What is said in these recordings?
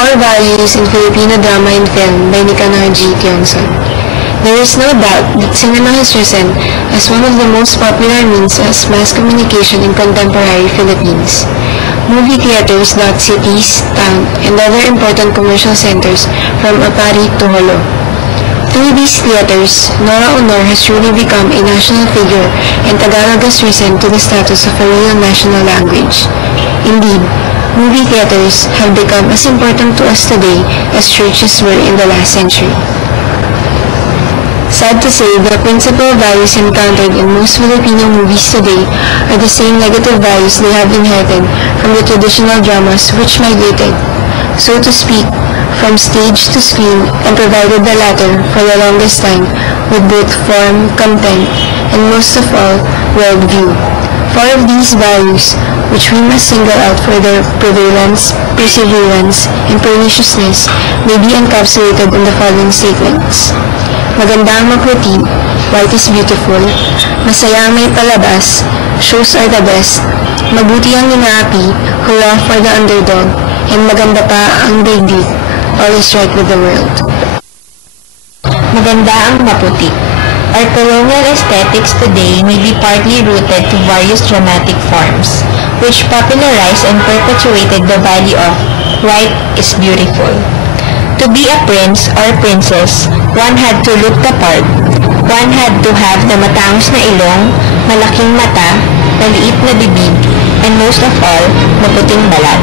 Core Values in Filipino Drama and Film by Nicanor G. Tiongson. There is no doubt that cinema has risen as one of the most popular means of mass communication in contemporary Philippines. Movie theaters dot cities, town, and other important commercial centers from Apari to Holo. Through these theaters, Nora Honor has truly become a national figure and Tagalog has risen to the status of a real national language. Indeed, movie theaters have become as important to us today as churches were in the last century. Sad to say, the principal values encountered in most Filipino movies today are the same negative values they have inherited from the traditional dramas which migrated, so to speak, from stage to screen and provided the latter for the longest time with both form, content, and most of all, worldview. Four of these values, which we must single out for their prevalence, perseverance, and perniciousness, may be encapsulated in the following statements. Maganda ang maputi, white is beautiful, masaya ang may palabas, shows are the best, mabuti ang inaapi, hurrah for the underdog, and maganda pa ang daigdig, all is right with the world. Maganda ang maputi. Our colonial aesthetics today may be partly rooted to various dramatic forms, which popularized and perpetuated the value of white is beautiful. To be a prince or princess, one had to look the part. One had to have the matangos na ilong, malaking mata, maliit na bibig, and most of all, maputing balat.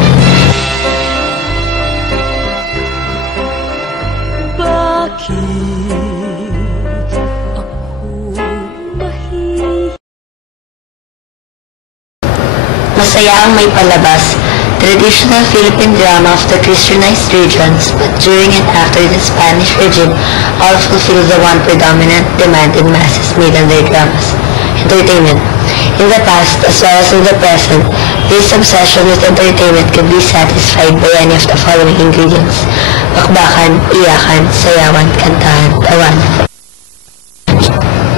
Masaya ang may palabas. Traditional Philippine drama of the Christianized regions, but during and after the Spanish regime, all fulfill the one predominant demand in masses made on their dramas: entertainment. In the past, as well as in the present, this obsession with entertainment can be satisfied by any of the following ingredients: bakbakan, iyakan, sayawan, kantahan, tawan.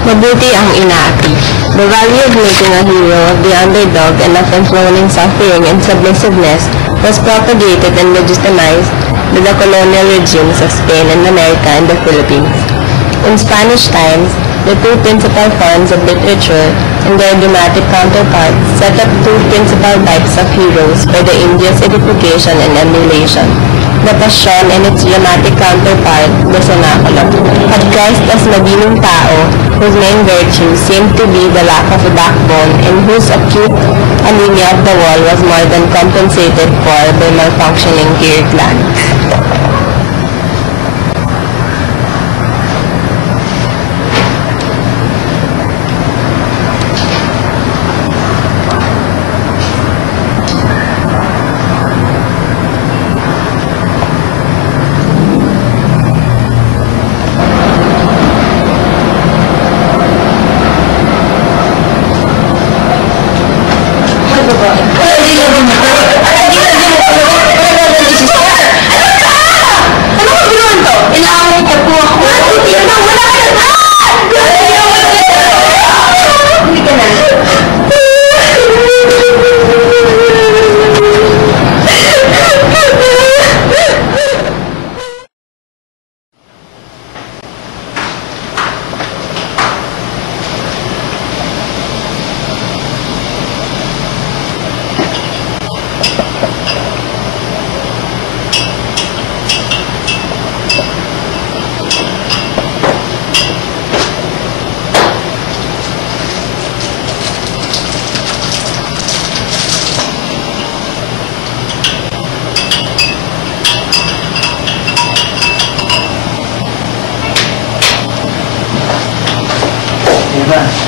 Mabuti ang inaapi. The value of making a hero of the underdog and of enthroning suffering and submissiveness was propagated and legitimized by the colonial regimes of Spain and America and the Philippines. In Spanish times, the two principal forms of literature and their dramatic counterparts set up two principal types of heroes for the Indians' edification and emulation: the Passion and its dramatic counterpart, the Cenaculo, had Christ as madiling tao, whose main virtue seemed to be the lack of a backbone and whose acute anemia of the wall was more than compensated for by malfunctioning ear glands.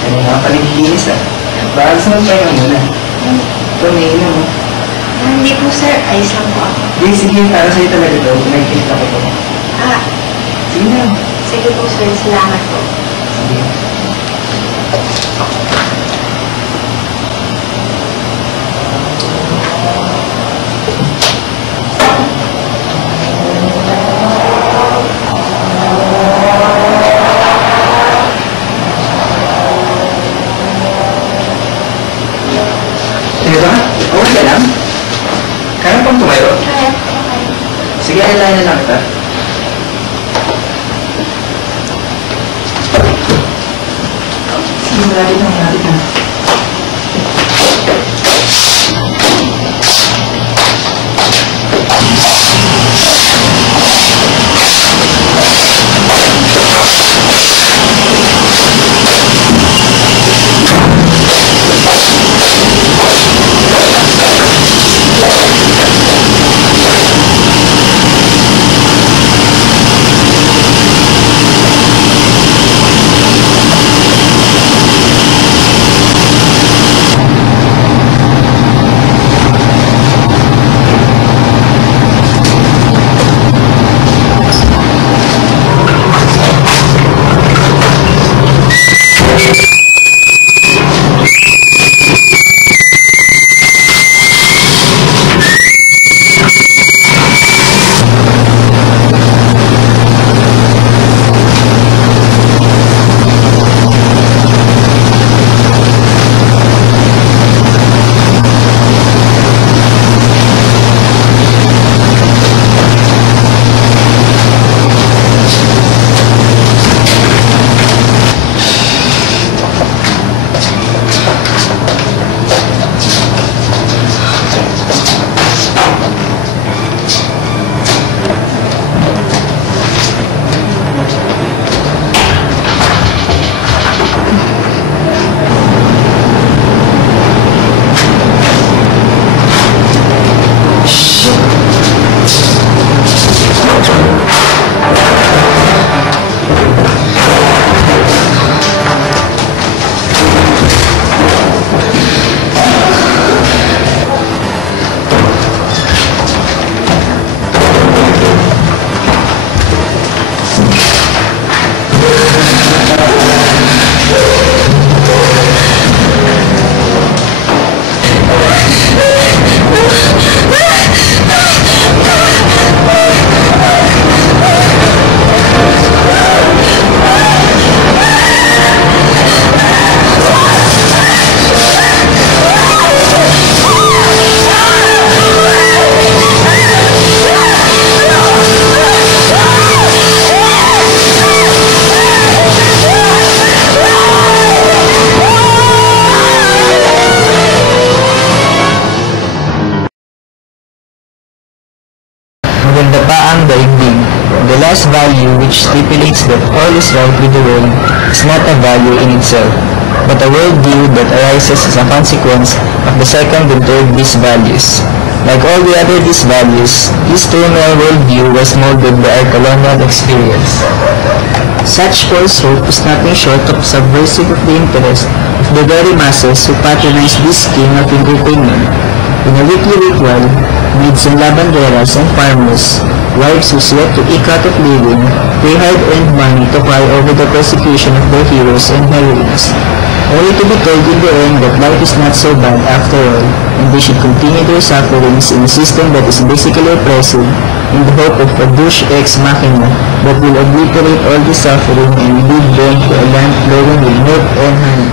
Kaya nga paligilis Baka gusto mo tayo muna. Ito, may ina mo. Hindi po sir, ayos lang po ako. Sige, para sa'yo talaga ito. Pinag-kilit ako ito. Sige na. Sige po sir, salamat po. Sige. Sige, alayin na lang kita. Sige, malapit na, malapit na. Maganda pa ang daigdig. The last value which stipulates that all is right with the world is not a value in itself, but a worldview that arises as a consequence of the second and third these values. Like all the other these values, this terminal worldview was molded by our colonial experience. Such false hope is nothing short of subversive of the interest of the very masses who patronize this scheme of entertainment. In a weekly ritual, maids and lavanderas and farmers, wives who slept to eke out of living, pay hard-earned money to cry over the persecution of their heroes and heroines, only to be told in the end that life is not so bad after all, and they should continue their sufferings in a system that is basically oppressive, in the hope of a douche ex machina that will obliterate all the suffering and lead them to a land flowing with milk and honey.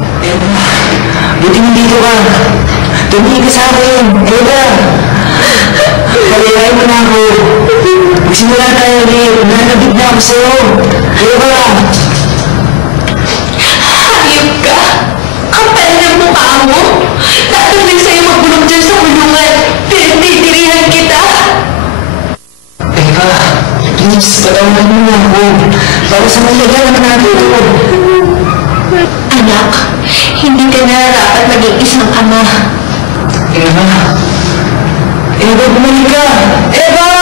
Buti mo dito ka! Tumigil ka sa akin! Eda! Palilain mo na ako! Magsimula tayo ulit! Nanabig na ako sa'yo! Eda! Hayop ka! Kapal ng mukha mo! Natuloy sa'yo magbulong dyan sa kulungan! Pinagtitirihan kita! Eva! Please, patawanan mo na ako! Para sa malaga naman natin! Anak, hindi ka nararapat maging isang ama. Eva! Eva, bumalik ka! Eva!